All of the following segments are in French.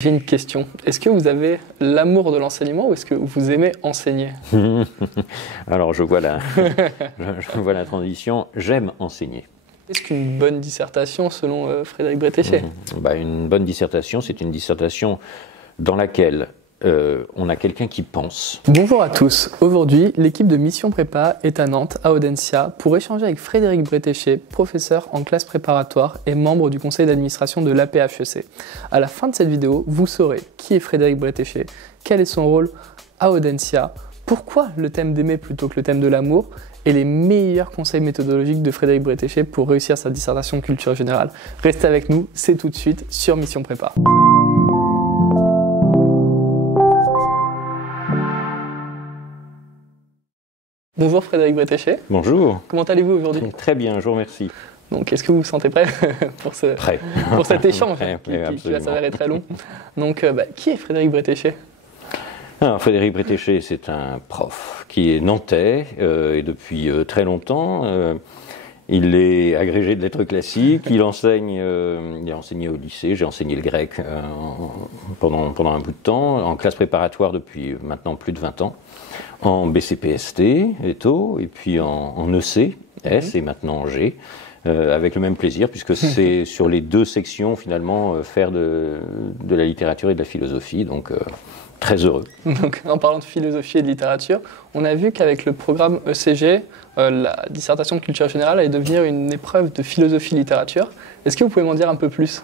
J'ai une question. Est-ce que vous avez l'amour de l'enseignement ou est-ce que vous aimez enseigner? Alors, je vois la transition. J'aime enseigner. Qu'est-ce qu'une bonne dissertation selon Frédéric Bretéché? Une bonne dissertation, c'est une dissertation dans laquelle on a quelqu'un qui pense. Bonjour à tous. Aujourd'hui, l'équipe de Mission Prépa est à Nantes, à Audencia, pour échanger avec Frédéric Bretéché, professeur en classe préparatoire et membre du conseil d'administration de l'APHEC. À la fin de cette vidéo, vous saurez qui est Frédéric Bretéché, quel est son rôle à Audencia, pourquoi le thème d'aimer plutôt que le thème de l'amour, et les meilleurs conseils méthodologiques de Frédéric Bretéché pour réussir sa dissertation culture générale. Restez avec nous, c'est tout de suite sur Mission Prépa. Bonjour Frédéric Bretéché. Bonjour. Comment allez-vous aujourd'hui? Très bien, je vous remercie. Donc, est-ce que vous vous sentez prêt pour cet échange qui va s'avérer très long? Donc, qui est Frédéric Bretéché? Alors, Frédéric Bretéché, c'est un prof qui est nantais et depuis très longtemps. Il est agrégé de lettres classiques, il a enseigné au lycée, j'ai enseigné le grec pendant un bout de temps, en classe préparatoire depuis maintenant plus de 20 ans, en BCPST, et puis en EC, S et maintenant en G, avec le même plaisir, puisque c'est sur les deux sections finalement faire de la littérature et de la philosophie, donc très heureux. Donc, en parlant de philosophie et de littérature, on a vu qu'avec le programme ECG, la dissertation de culture générale allait devenir une épreuve de philosophie-littérature. Est-ce que vous pouvez m'en dire un peu plus?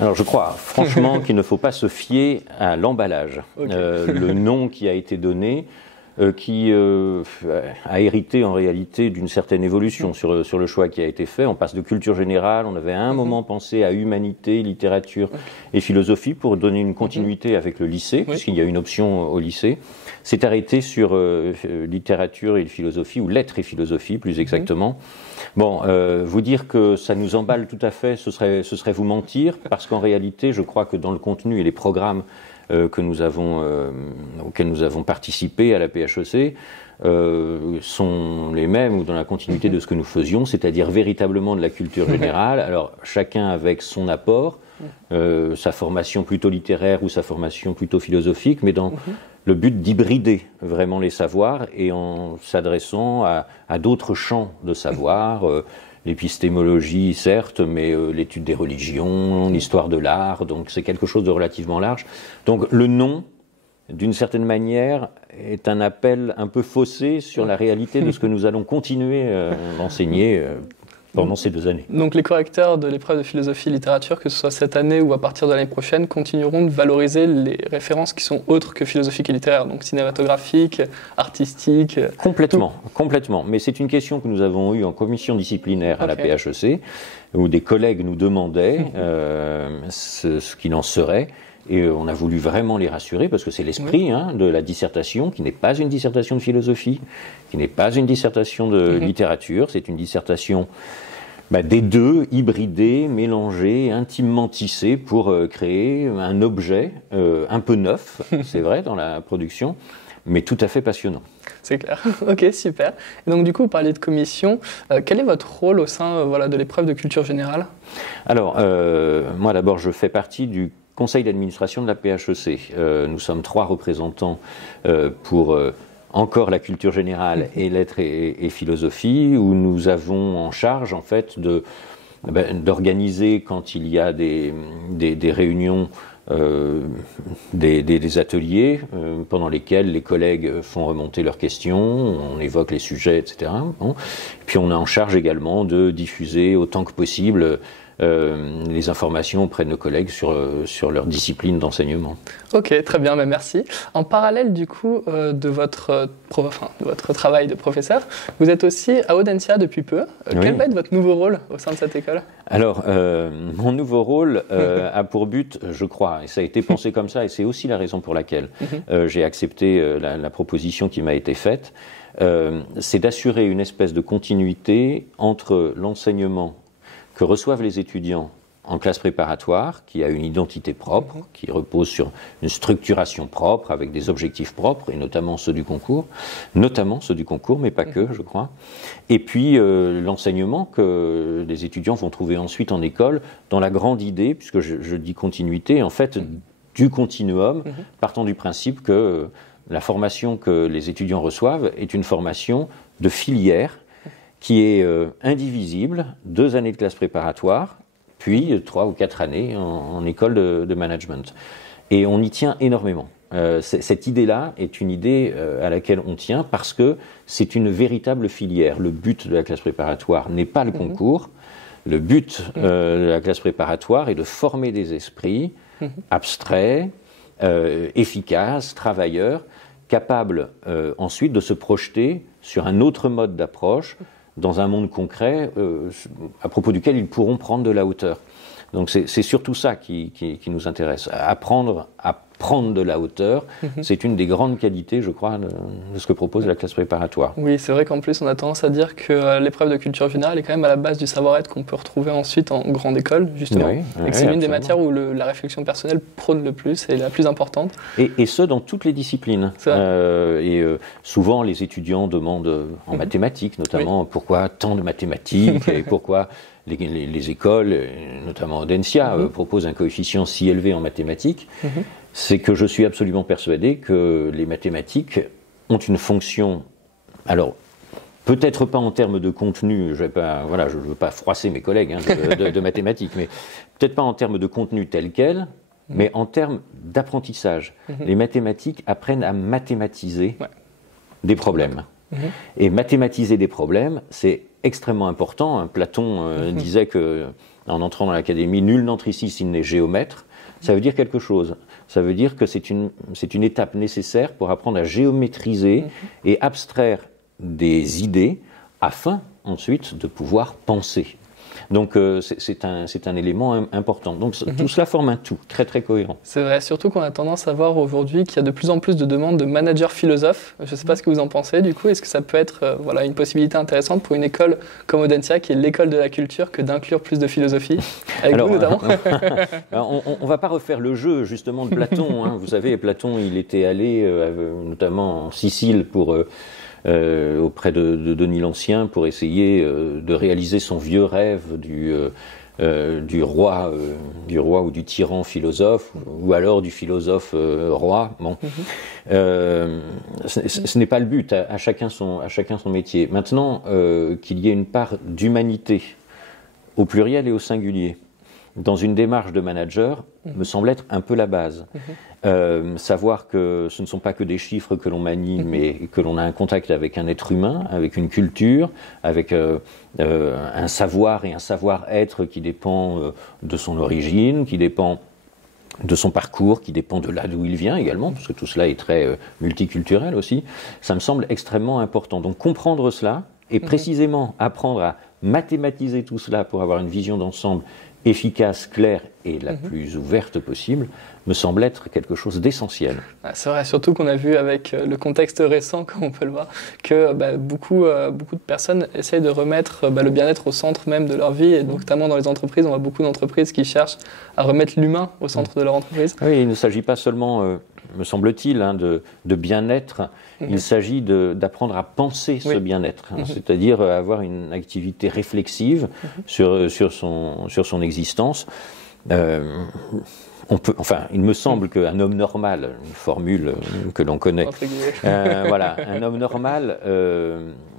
Alors je crois franchement qu'il ne faut pas se fier à l'emballage. Okay. Le nom qui a été donné, qui a hérité en réalité d'une certaine évolution sur le choix qui a été fait. On passe de culture générale, on avait à un moment pensé à humanité, littérature et philosophie pour donner une continuité avec le lycée, puisqu'il y a une option au lycée. C'est arrêté sur littérature et philosophie, ou lettres et philosophie plus exactement. Bon, vous dire que ça nous emballe tout à fait, ce serait vous mentir, parce qu'en réalité, je crois que dans le contenu et les programmes auxquels nous avons participé à la PHEC sont les mêmes ou dans la continuité de ce que nous faisions, c'est-à-dire véritablement de la culture générale. Alors chacun avec son apport, sa formation plutôt littéraire ou sa formation plutôt philosophique, mais dans le but d'hybrider vraiment les savoirs et en s'adressant à d'autres champs de savoir. L'épistémologie, certes, mais l'étude des religions, l'histoire de l'art, donc c'est quelque chose de relativement large. Donc le nom, d'une certaine manière, est un appel un peu faussé sur la réalité de ce que nous allons continuer d'enseigner pendant ces 2 années. Donc les correcteurs de l'épreuve de philosophie et littérature, que ce soit cette année ou à partir de l'année prochaine, continueront de valoriser les références qui sont autres que philosophiques et littéraires, donc cinématographiques, artistiques. Complètement. Mais c'est une question que nous avons eue en commission disciplinaire à la PHEC, où des collègues nous demandaient ce qu'il en serait. Et on a voulu vraiment les rassurer, parce que c'est l'esprit de la dissertation, qui n'est pas une dissertation de philosophie, qui n'est pas une dissertation de littérature, c'est une dissertation des deux, hybridée, mélangée, intimement tissée, pour créer un objet un peu neuf, c'est vrai, dans la production, mais tout à fait passionnant. C'est clair. Ok, super. Et donc du coup, vous parliez de commission. Quel est votre rôle au sein de l'épreuve de culture générale? Alors, moi d'abord, je fais partie du conseil d'administration de la PHEC. Nous sommes 3 représentants pour encore la culture générale et lettres et philosophie, où nous avons en charge en fait d'organiser, quand il y a des réunions, des ateliers pendant lesquels les collègues font remonter leurs questions, on évoque les sujets, etc. Bon. Puis on est en charge également de diffuser autant que possible les informations auprès de nos collègues sur leur discipline d'enseignement. Ok, très bien, merci. En parallèle du coup de votre travail de professeur, vous êtes aussi à Audencia depuis peu. Quel va être votre nouveau rôle au sein de cette école? Alors, mon nouveau rôle a pour but, je crois, et ça a été pensé comme ça, et c'est aussi la raison pour laquelle j'ai accepté la proposition qui m'a été faite, c'est d'assurer une espèce de continuité entre l'enseignement que reçoivent les étudiants en classe préparatoire, qui a une identité propre, qui repose sur une structuration propre, avec des objectifs propres, et notamment ceux du concours, mais pas que, je crois. Et puis l'enseignement que les étudiants vont trouver ensuite en école, dans la grande idée, puisque je dis continuité, en fait, du continuum, partant du principe que la formation que les étudiants reçoivent est une formation de filière qui est indivisible, 2 années de classe préparatoire, puis 3 ou 4 années en école de management. Et on y tient énormément. Cette idée-là est une idée à laquelle on tient parce que c'est une véritable filière. Le but de la classe préparatoire n'est pas le concours. Le but de la classe préparatoire est de former des esprits abstraits, efficaces, travailleurs, capables ensuite de se projeter sur un autre mode d'approche dans un monde concret à propos duquel ils pourront prendre de la hauteur. Donc c'est surtout ça qui nous intéresse. Apprendre à prendre de la hauteur, c'est une des grandes qualités, je crois, de ce que propose la classe préparatoire. Oui, c'est vrai qu'en plus, on a tendance à dire que l'épreuve de culture générale est quand même à la base du savoir-être qu'on peut retrouver ensuite en grande école, justement. Oui, et que c'est l'une des matières où la réflexion personnelle prône le plus et la plus importante. Et ce, dans toutes les disciplines. Souvent, les étudiants demandent en mathématiques, notamment, pourquoi tant de mathématiques et pourquoi les écoles, notamment Audencia, proposent un coefficient si élevé en mathématiques. C'est que je suis absolument persuadé que les mathématiques ont une fonction, alors peut-être pas en termes de contenu, je ne veux pas froisser mes collègues de mathématiques, mais peut-être pas en termes de contenu tel quel, mais en termes d'apprentissage. Les mathématiques apprennent à mathématiser des problèmes. Et mathématiser des problèmes, c'est extrêmement important. Platon disait que, en entrant dans l'académie, nul n'entre ici s'il n'est géomètre. Ça veut dire quelque chose. Ça veut dire que c'est une étape nécessaire pour apprendre à géométriser et abstraire des idées afin ensuite de pouvoir penser. Donc c'est un élément important. Donc tout cela forme un tout très très cohérent. C'est vrai, surtout qu'on a tendance à voir aujourd'hui qu'il y a de plus en plus de demandes de managers philosophes. Je ne sais pas ce que vous en pensez du coup. Est-ce que ça peut être une possibilité intéressante pour une école comme Audencia, qui est l'école de la culture, que d'inclure plus de philosophie avec vous notamment? On ne va pas refaire le jeu justement de Platon. Vous savez, Platon, il était allé notamment en Sicile pour... auprès de Denis l'Ancien pour essayer de réaliser son vieux rêve du roi ou du tyran philosophe ou alors du philosophe roi. Bon, ce n'est pas le but. À chacun son métier. Maintenant, qu'il y ait une part d'humanité au pluriel et au singulier dans une démarche de manager me semble être un peu la base. Savoir que ce ne sont pas que des chiffres que l'on manie, mais que l'on a un contact avec un être humain, avec une culture, avec un savoir et un savoir-être qui dépend de son origine, qui dépend de son parcours, qui dépend de là d'où il vient également, parce que tout cela est très multiculturel aussi, ça me semble extrêmement important. Donc comprendre cela et précisément apprendre à mathématiser tout cela pour avoir une vision d'ensemble efficace, claire et la plus ouverte possible, me semble être quelque chose d'essentiel. C'est vrai, surtout qu'on a vu avec le contexte récent, comme on peut le voir, que beaucoup de personnes essayent de remettre le bien-être au centre même de leur vie, et donc, notamment dans les entreprises, on voit beaucoup d'entreprises qui cherchent à remettre l'humain au centre de leur entreprise. Oui, il ne s'agit pas seulement, me semble-t-il, de bien-être, il s'agit d'apprendre à penser ce bien-être, c'est-à-dire avoir une activité réflexive sur son existence. Il me semble qu'un homme normal, une formule que l'on connaît, un homme normal,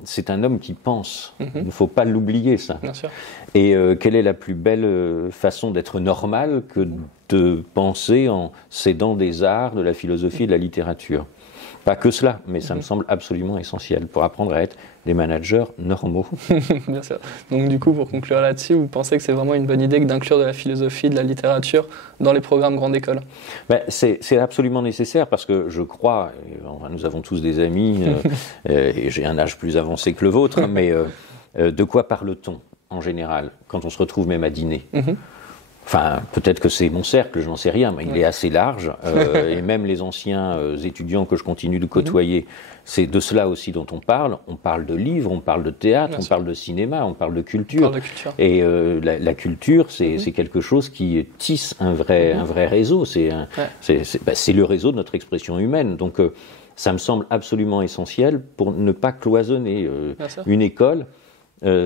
c'est un homme qui pense. Il ne faut pas l'oublier, ça. Bien sûr. Et quelle est la plus belle façon d'être normal que de penser en s'aidant des arts, de la philosophie et de la littérature? Pas que cela, mais ça me semble absolument essentiel pour apprendre à être des managers normaux. Bien sûr. Donc du coup, pour conclure là-dessus, vous pensez que c'est vraiment une bonne idée que d'inclure de la philosophie, de la littérature dans les programmes grande école? C'est absolument nécessaire parce que je crois, nous avons tous des amis, et j'ai un âge plus avancé que le vôtre, mais de quoi parle-t-on en général quand on se retrouve même à dîner? Enfin, peut-être que c'est mon cercle, je n'en sais rien, mais il est assez large. Et même les anciens étudiants que je continue de côtoyer, c'est de cela aussi dont on parle. On parle de livres, on parle de théâtre, on parle de cinéma, on parle de culture. Et la culture, c'est quelque chose qui tisse un vrai réseau. C'est le réseau de notre expression humaine. Donc, ça me semble absolument essentiel pour ne pas cloisonner une école.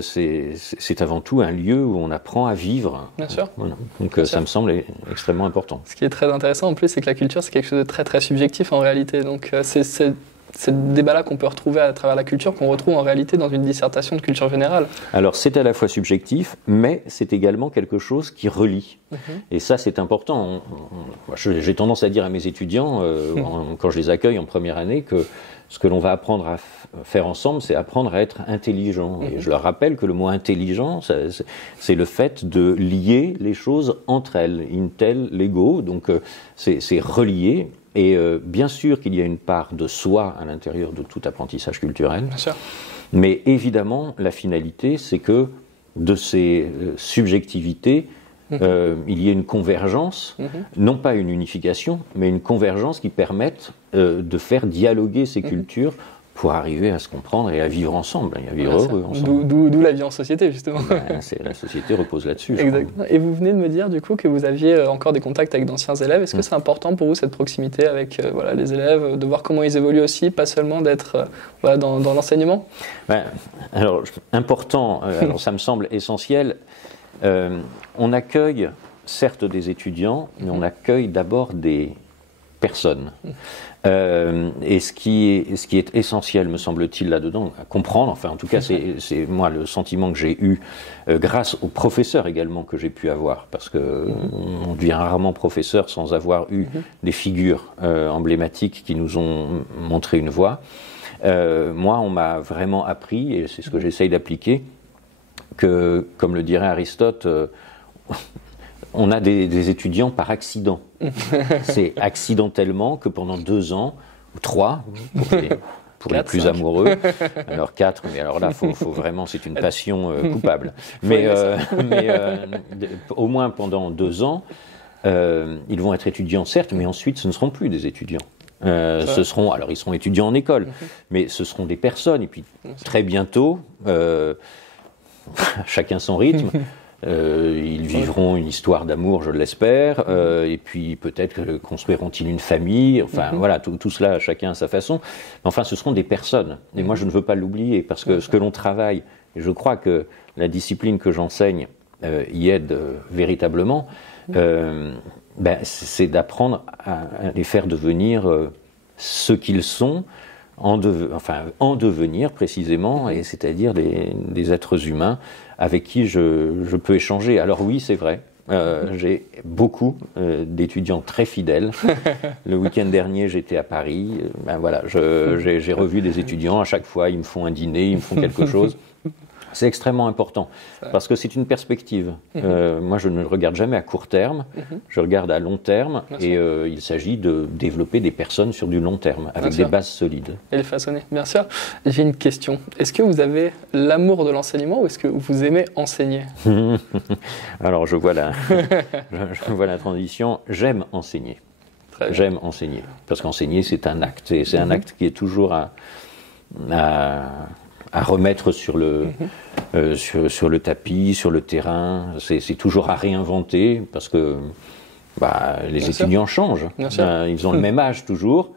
c'est avant tout un lieu où on apprend à vivre. Bien sûr. Voilà. Donc Bien ça sûr. me semble extrêmement important. Ce qui est très intéressant en plus, c'est que la culture, c'est quelque chose de très très subjectif en réalité. Donc c'est ce débat-là qu'on peut retrouver à travers la culture, qu'on retrouve en réalité dans une dissertation de culture générale. Alors c'est à la fois subjectif, mais c'est également quelque chose qui relie. Et ça c'est important. J'ai tendance à dire à mes étudiants, quand je les accueille en première année, que ce que l'on va apprendre à faire ensemble, c'est apprendre à être intelligent. Et je leur rappelle que le mot intelligent, c'est le fait de lier les choses entre elles. Intel, Lego, donc c'est relié. Et bien sûr qu'il y a une part de soi à l'intérieur de tout apprentissage culturel. Bien sûr. Mais évidemment, la finalité, c'est que de ces subjectivités, il y ait une convergence, non pas une unification, mais une convergence qui permette de faire dialoguer ces cultures pour arriver à se comprendre et à vivre ensemble, et à vivre heureux ensemble. D'où la vie en société, justement. La société repose là-dessus. Exactement. Et vous venez de me dire, du coup, que vous aviez encore des contacts avec d'anciens élèves. Est-ce que c'est important pour vous, cette proximité avec les élèves, de voir comment ils évoluent aussi, pas seulement d'être dans l'enseignement? Alors, important, alors ça me semble essentiel. On accueille, certes, des étudiants, mais on accueille d'abord des personnes. Et ce qui est essentiel, me semble-t-il, là-dedans, à comprendre, enfin en tout cas c'est moi le sentiment que j'ai eu grâce aux professeurs également que j'ai pu avoir, parce que on devient rarement professeur sans avoir eu des figures emblématiques qui nous ont montré une voie. Moi, on m'a vraiment appris, et c'est ce que j'essaye d'appliquer, que, comme le dirait Aristote, on a des étudiants par accident. C'est accidentellement que pendant 2 ans, ou 3, pour les plus amoureux, alors 4, mais alors là, faut vraiment, c'est une passion coupable. Mais au moins pendant 2 ans, ils vont être étudiants, certes, mais ensuite, ce ne seront plus des étudiants. Ils seront étudiants en école, mais ce seront des personnes. Et puis, très bientôt, chacun son rythme, ils vivront une histoire d'amour, je l'espère, et puis peut-être construiront-ils une famille, enfin voilà, tout cela, chacun à sa façon. Enfin, ce seront des personnes, et moi je ne veux pas l'oublier, parce que ce que l'on travaille, et je crois que la discipline que j'enseigne y aide véritablement, c'est d'apprendre à les faire devenir ce qu'ils sont, en devenir précisément, et c'est-à-dire des êtres humains avec qui je peux échanger. Alors oui, c'est vrai, j'ai beaucoup d'étudiants très fidèles. Le week-end dernier, j'étais à Paris. J'ai revu des étudiants. À chaque fois, ils me font un dîner, ils me font quelque chose. C'est extrêmement important, parce que c'est une perspective. Moi, je ne regarde jamais à court terme, je regarde à long terme, et il s'agit de développer des personnes sur du long terme, avec des bases solides. Et les façonner, bien sûr. J'ai une question. Est-ce que vous avez l'amour de l'enseignement, ou est-ce que vous aimez enseigner? Alors, je vois la transition. J'aime enseigner. J'aime enseigner, parce qu'enseigner, c'est un acte, et c'est un acte qui est toujours à remettre sur le tapis, sur le terrain. C'est toujours à réinventer, parce que les étudiants changent. Ils ont le même âge toujours.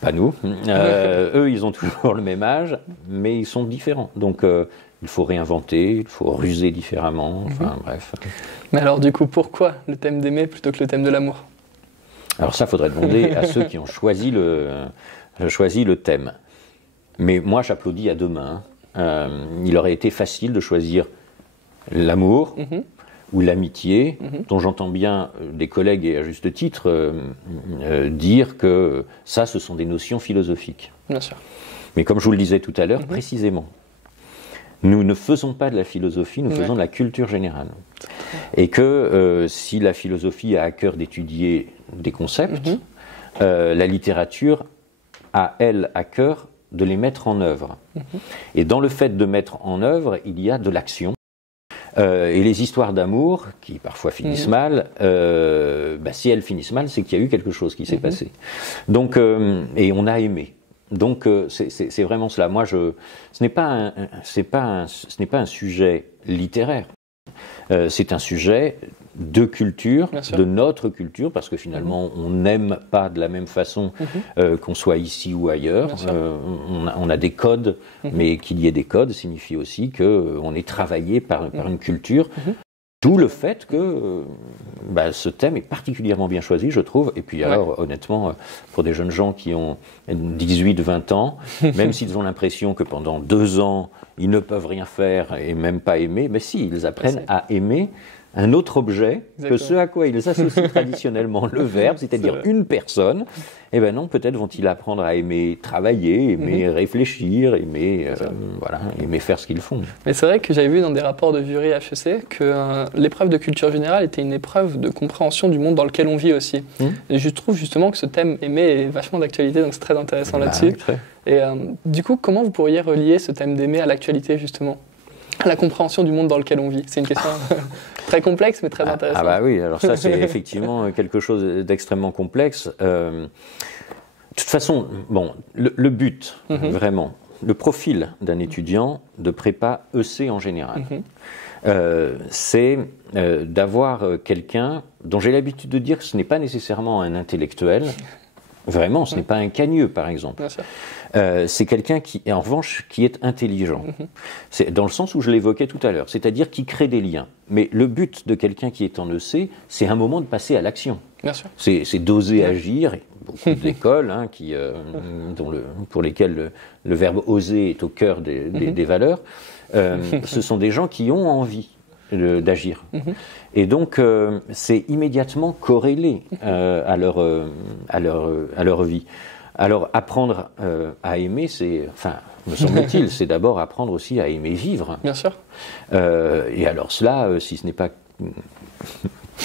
Pas nous. Eux, ils ont toujours le même âge, mais ils sont différents. Donc, il faut réinventer, il faut ruser différemment. Enfin, bref. Mais alors, du coup, pourquoi le thème d'aimer plutôt que le thème de l'amour? Alors ça, faudrait demander à ceux qui ont choisi le thème. Mais moi, j'applaudis à deux mains. Il aurait été facile de choisir l'amour ou l'amitié, dont j'entends bien des collègues, et à juste titre, dire que ça, ce sont des notions philosophiques. Bien sûr. Mais comme je vous le disais tout à l'heure, précisément, nous ne faisons pas de la philosophie, nous faisons de la culture générale. Et que si la philosophie a à cœur d'étudier des concepts, la littérature a, elle, à cœur de les mettre en œuvre. Et dans le fait de mettre en œuvre, il y a de l'action. Et les histoires d'amour, qui parfois finissent mal, si elles finissent mal, c'est qu'il y a eu quelque chose qui s'est passé. Donc, et on a aimé. Donc c'est vraiment cela. Moi, ce n'est pas un sujet littéraire. C'est un sujet de culture, Bien sûr. de notre culture, parce que finalement on n'aime pas de la même façon qu'on soit ici ou ailleurs. On a des codes, mais qu'il y ait des codes signifie aussi qu'on est travaillé par une culture. D'où le fait que ce thème est particulièrement bien choisi, je trouve. Et puis alors, honnêtement, pour des jeunes gens qui ont 18-20 ans, même s'ils ont l'impression que pendant 2 ans, ils ne peuvent rien faire et même pas aimer, mais si, ils apprennent à aimer un autre objet que ce à quoi ils associent traditionnellement le verbe, c'est-à-dire une personne. Eh ben non, peut-être vont-ils apprendre à aimer travailler, aimer réfléchir, aimer faire ce qu'ils font. Mais c'est vrai que j'avais vu dans des rapports de jury HEC que l'épreuve de culture générale était une épreuve de compréhension du monde dans lequel on vit aussi. Et je trouve justement que ce thème aimer est vachement d'actualité, donc c'est très intéressant là-dessus. Et du coup, comment vous pourriez relier ce thème d'aimer à l'actualité justement ? À la compréhension du monde dans lequel on vit. C'est une question très complexe, mais très intéressante. Ah bah oui, alors ça c'est effectivement quelque chose d'extrêmement complexe. De toute façon, le but, vraiment, le profil d'un étudiant de prépa EC en général, c'est d'avoir quelqu'un dont j'ai l'habitude de dire que ce n'est pas nécessairement un intellectuel. Vraiment, ce n'est pas un cagneux, par exemple. C'est quelqu'un qui, en revanche, qui est intelligent. C'est dans le sens où je l'évoquais tout à l'heure, c'est-à-dire qui crée des liens. Mais le but de quelqu'un qui est en EC, c'est un moment de passer à l'action. C'est d'oser agir. Beaucoup d'écoles pour lesquelles le verbe oser est au cœur des valeurs. Ce sont des gens qui ont envie d'agir. Et donc, c'est immédiatement corrélé à leur vie. Alors, apprendre à aimer, me semble-t-il, c'est d'abord apprendre aussi à aimer vivre. Bien sûr. Et alors cela, si ce n'est pas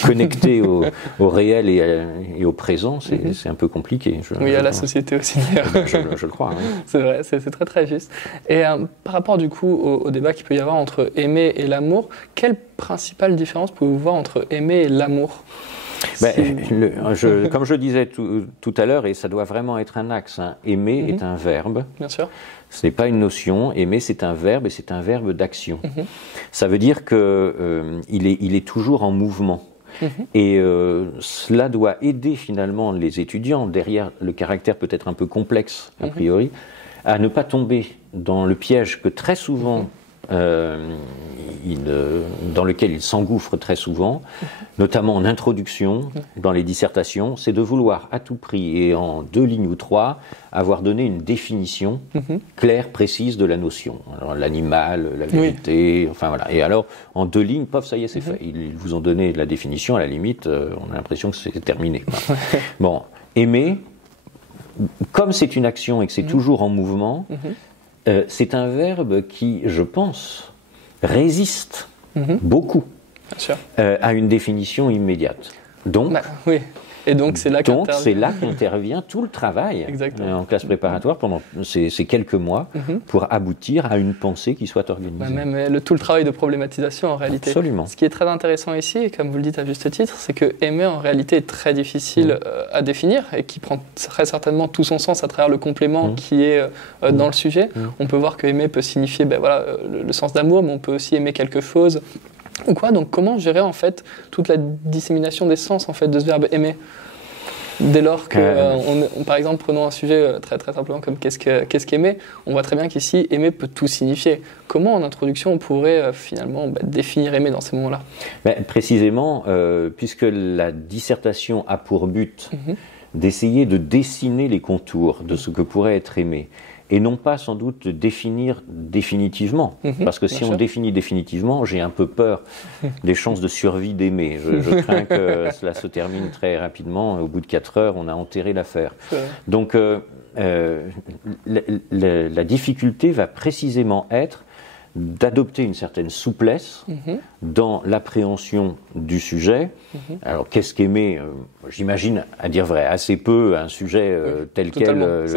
connecté au réel et au présent, c'est un peu compliqué. À la société aussi. Je le crois. Oui. C'est vrai, c'est très très juste. Et par rapport du coup au débat qu'il peut y avoir entre aimer et l'amour, quelle principale différence pouvez-vous voir entre aimer et l'amour ? Comme je disais tout à l'heure, et ça doit vraiment être un axe, aimer est un verbe. Bien sûr. Ce n'est pas une notion. Aimer, c'est un verbe et c'est un verbe d'action. Ça veut dire qu'il est toujours en mouvement. Et cela doit aider finalement les étudiants, derrière le caractère peut-être un peu complexe a priori, à ne pas tomber dans le piège que très souvent, dans lequel ils s'engouffrent très souvent, notamment en introduction, dans les dissertations, c'est de vouloir à tout prix et en 2 lignes ou 3 avoir donné une définition claire, précise de la notion. Alors l'animal, la vérité, enfin voilà. Et alors en 2 lignes, ça y est, c'est fait. Ils vous ont donné la définition, à la limite, on a l'impression que c'est terminé. Bon, aimer, comme c'est une action et que c'est toujours en mouvement, c'est un verbe qui, je pense, résiste beaucoup à une définition immédiate. Donc, Et donc c'est là qu'intervient tout le travail en classe préparatoire pendant ces quelques mois pour aboutir à une pensée qui soit organisée. Même tout le travail de problématisation en réalité. Absolument. Ce qui est très intéressant ici, et comme vous le dites à juste titre, c'est que aimer en réalité est très difficile à définir et qui prend très certainement tout son sens à travers le complément qui est dans le sujet. On peut voir que aimer peut signifier le sens d'amour, mais on peut aussi aimer quelque chose. Ou quoi, donc comment gérer en fait toute la dissémination des sens en fait de ce verbe aimer dès lors que, par exemple, prenons un sujet très très simplement comme qu'est-ce qu'aimer, on voit très bien qu'ici aimer peut tout signifier. Comment en introduction on pourrait finalement définir aimer dans ces moments-là ? Précisément, puisque la dissertation a pour but d'essayer de dessiner les contours de ce que pourrait être aimé. Et non pas sans doute définir définitivement, parce que si on définit définitivement, j'ai un peu peur des chances de survie d'aimer. Je crains que cela se termine très rapidement, au bout de 4 heures, on a enterré l'affaire. Donc la difficulté va précisément être d'adopter une certaine souplesse dans l'appréhension du sujet. Alors, qu'est-ce qu'aimer ? J'imagine, à dire vrai, assez peu un sujet tel quel le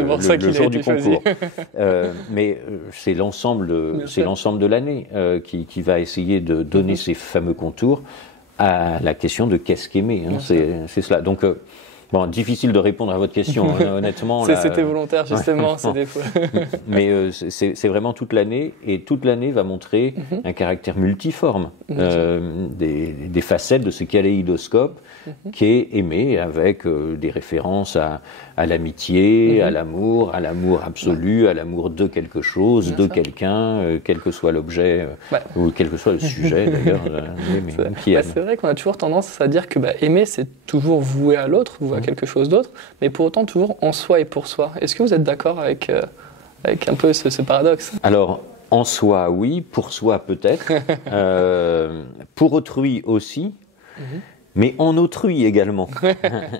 jour du concours. Mais c'est l'ensemble de l'année qui va essayer de donner ces fameux contours à la question de qu'est-ce qu'aimer. C'est cela. Donc, Bon, difficile de répondre à votre question, hein, honnêtement. C'était volontaire, justement, c'est des fois. Mais c'est vraiment toute l'année, et toute l'année va montrer un caractère multiforme, des facettes de ce kaléidoscope qui est aimé, avec des références à l'amitié, à l'amour absolu, à l'amour de quelque chose, de quelqu'un, quel que soit l'objet, ou quel que soit le sujet d'ailleurs. C'est vrai qu'on a toujours tendance à dire que aimer, c'est toujours voué à l'autre, voué à quelque chose d'autre, mais pour autant toujours en soi et pour soi. Est-ce que vous êtes d'accord avec un peu ce paradoxe? Alors, en soi, oui, pour soi peut-être, pour autrui aussi, mais en autrui également.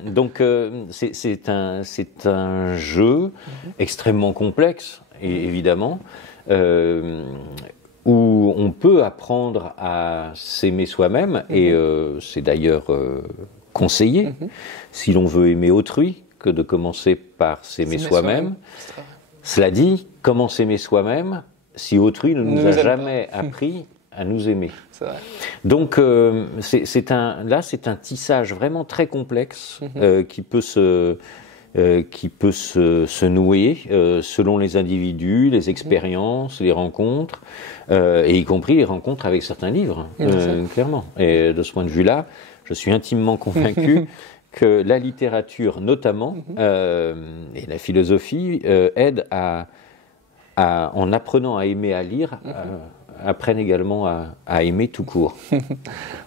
Donc c'est un jeu extrêmement complexe, et évidemment, où on peut apprendre à s'aimer soi-même, et c'est d'ailleurs conseillé, si l'on veut aimer autrui, que de commencer par s'aimer soi-même. Cela dit, comment s'aimer soi-même si autrui ne nous a jamais appris à nous aimer? C'est vrai. Donc c'est un tissage vraiment très complexe qui peut se nouer selon les individus, les expériences, les rencontres, et y compris les rencontres avec certains livres, clairement. Et de ce point de vue-là, je suis intimement convaincu que la littérature, notamment, et la philosophie, aident en apprenant à aimer à lire, apprennent également à aimer tout court.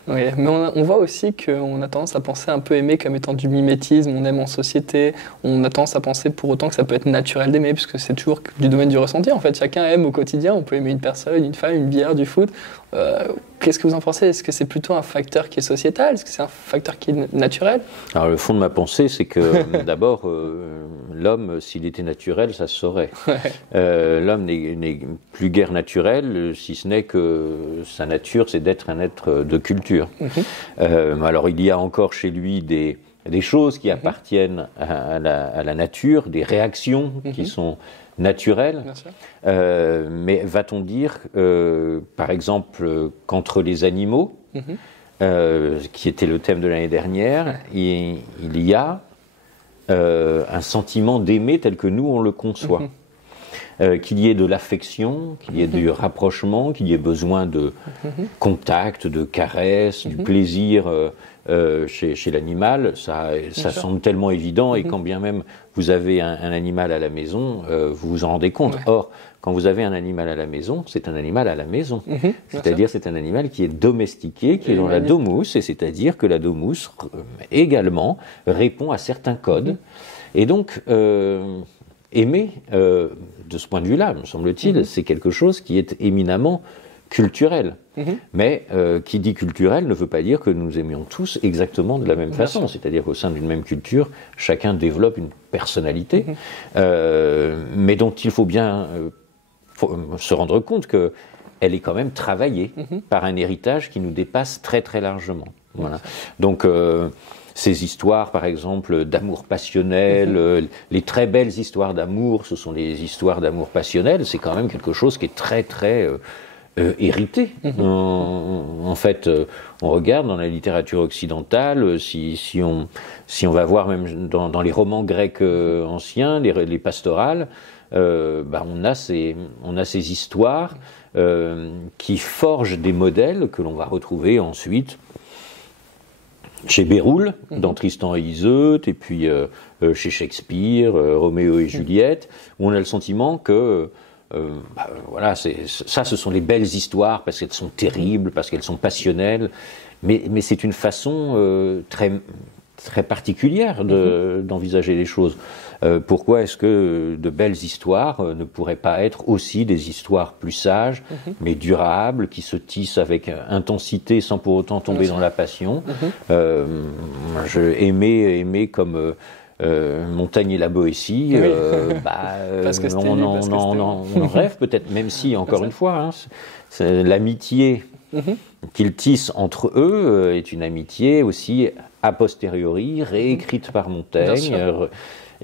Oui, mais on voit aussi qu'on a tendance à penser un peu aimer comme étant du mimétisme, on aime en société, on a tendance à penser pour autant que ça peut être naturel d'aimer, puisque c'est toujours du domaine du ressenti. En fait, chacun aime au quotidien, on peut aimer une personne, une femme, une bière, du foot. Qu'est-ce que vous en pensez? Est-ce que c'est plutôt un facteur qui est sociétal? Est-ce que c'est un facteur qui est naturel? Alors le fond de ma pensée, c'est que d'abord, l'homme, s'il était naturel, ça se saurait. L'homme n'est plus guère naturel, si ce n'est que sa nature, c'est d'être un être de culture. Alors il y a encore chez lui des choses qui appartiennent à la nature, des réactions qui sont naturelles, mais va-t-on dire, par exemple, qu'entre les animaux, qui était le thème de l'année dernière, il y a un sentiment d'aimer tel que nous on le conçoit. Qu'il y ait de l'affection, qu'il y ait du rapprochement, qu'il y ait besoin de contact, de caresse, du plaisir chez l'animal, ça semble tellement évident, et quand bien même vous avez un animal à la maison, vous vous en rendez compte. Or, quand vous avez un animal à la maison, c'est un animal à la maison. C'est-à-dire c'est un animal qui est domestiqué, qui est dans la domousse, et c'est-à-dire que la domousse également répond à certains codes. Et donc, aimer, de ce point de vue-là, me semble-t-il, c'est quelque chose qui est éminemment culturel. Mais qui dit culturel ne veut pas dire que nous aimions tous exactement de la même façon. C'est-à-dire qu'au sein d'une même culture, chacun développe une personnalité, mais dont il faut bien se rendre compte qu'elle est quand même travaillée par un héritage qui nous dépasse très très largement. Voilà. Donc ces histoires, par exemple, d'amour passionnel, les très belles histoires d'amour, ce sont les histoires d'amour passionnel, c'est quand même quelque chose qui est très très hérité. En fait, on regarde dans la littérature occidentale, si on va voir même dans les romans grecs anciens, les pastorales, on a ces histoires qui forgent des modèles que l'on va retrouver ensuite chez Béroul, dans Tristan et Iseut, et puis chez Shakespeare, Roméo et Juliette, où on a le sentiment que voilà, ce sont les belles histoires parce qu'elles sont terribles, parce qu'elles sont passionnelles, mais c'est une façon très très particulière d'envisager les choses. Pourquoi est-ce que de belles histoires ne pourraient pas être aussi des histoires plus sages, mais durables, qui se tissent avec intensité sans pour autant tomber dans la passion? Aimer comme Montaigne et la Boétie, on en rêve peut-être, même si, encore une fois, l'amitié qu'ils tissent entre eux est une amitié aussi a posteriori, réécrite par Montaigne,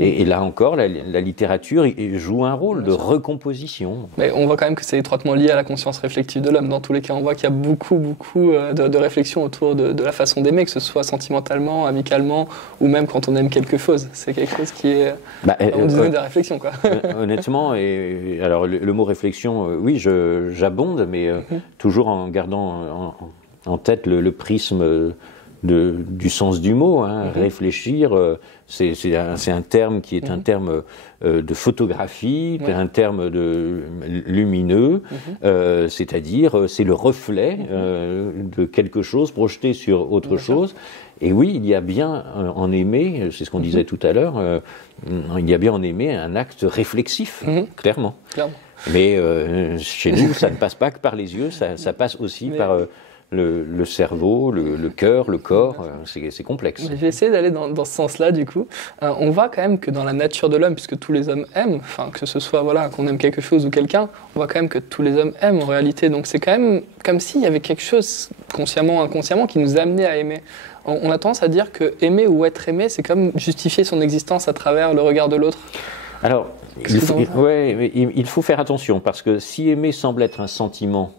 Et là encore, la littérature joue un rôle de recomposition. Mais on voit quand même que c'est étroitement lié à la conscience réflexive de l'homme. Dans tous les cas, on voit qu'il y a beaucoup de réflexions autour de la façon d'aimer, que ce soit sentimentalement, amicalement, ou même quand on aime quelque chose. C'est quelque chose qui est, on disait, de la réflexion, quoi. Honnêtement, et alors le mot réflexion, oui, j'abonde, mais toujours en gardant en tête le prisme du sens du mot, hein. Réfléchir, c'est un terme qui est un terme de photographie, un terme lumineux, c'est-à-dire c'est le reflet de quelque chose projeté sur autre chose. Et oui, il y a bien en aimer, c'est ce qu'on disait tout à l'heure, il y a bien en aimer un acte réflexif, clairement. Mais chez nous, ça ne passe pas que par les yeux, ça passe aussi par le cerveau, le cœur, le corps, c'est complexe. Je vais essayer d'aller dans ce sens-là, du coup. On voit quand même que dans la nature de l'homme, puisque tous les hommes aiment, enfin que ce soit qu'on aime quelque chose ou quelqu'un, on voit quand même que tous les hommes aiment en réalité. Donc c'est quand même comme s'il y avait quelque chose, consciemment ou inconsciemment, qui nous amenait à aimer. On a tendance à dire que aimer ou être aimé, c'est comme justifier son existence à travers le regard de l'autre. Alors, il faut faire attention, parce que si aimer semble être un sentiment,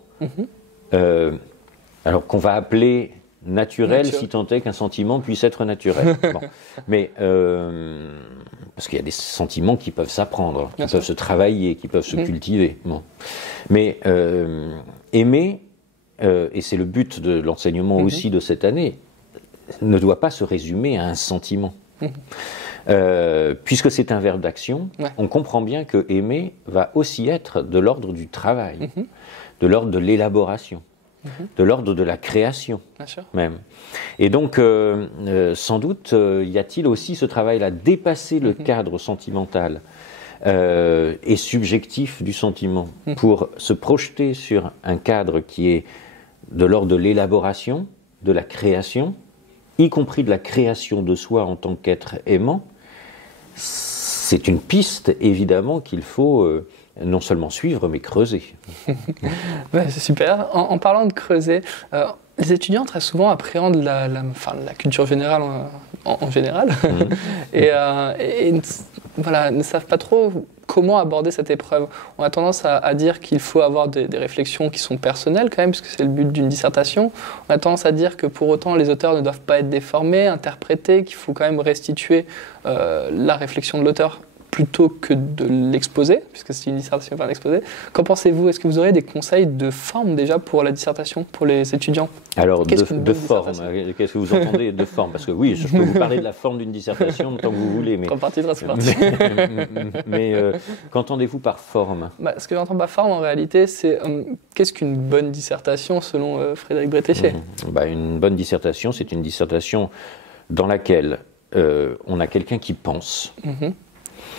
alors qu'on va appeler naturel, si tant est qu'un sentiment puisse être naturel. Bon. Mais parce qu'il y a des sentiments qui peuvent s'apprendre, qui peuvent se travailler, qui peuvent se cultiver. Bon. Mais aimer, et c'est le but de l'enseignement aussi de cette année, ne doit pas se résumer à un sentiment. Puisque c'est un verbe d'action, on comprend bien que aimer va aussi être de l'ordre du travail, de l'ordre de l'élaboration. De l'ordre de la création, même. Et donc, sans doute, y a-t-il aussi ce travail-là, dépasser le cadre sentimental et subjectif du sentiment pour se projeter sur un cadre qui est de l'ordre de l'élaboration, de la création, y compris de la création de soi en tant qu'être aimant. C'est une piste, évidemment, qu'il faut non seulement suivre, mais creuser. C'est super. En parlant de creuser, les étudiants très souvent appréhendent la culture générale en général et ne savent pas trop comment aborder cette épreuve. On a tendance à dire qu'il faut avoir des réflexions qui sont personnelles quand même, puisque c'est le but d'une dissertation. On a tendance à dire que pour autant les auteurs ne doivent pas être déformés, interprétés, qu'il faut quand même restituer la réflexion de l'auteur plutôt que de l'exposer, puisque c'est une dissertation, pas un exposé. Qu'en pensez-vous? Est-ce que vous aurez des conseils de forme déjà pour la dissertation, pour les étudiants? Alors, de forme, qu'est-ce que vous entendez de forme? Parce que oui, je peux vous parler de la forme d'une dissertation tant que vous voulez. Mais... c'est parti. Mais qu'entendez-vous par forme? Ce que j'entends par forme, en réalité, c'est qu'est-ce qu'une bonne dissertation selon Frédéric Bretéché? Une bonne dissertation, c'est une dissertation dans laquelle on a quelqu'un qui pense.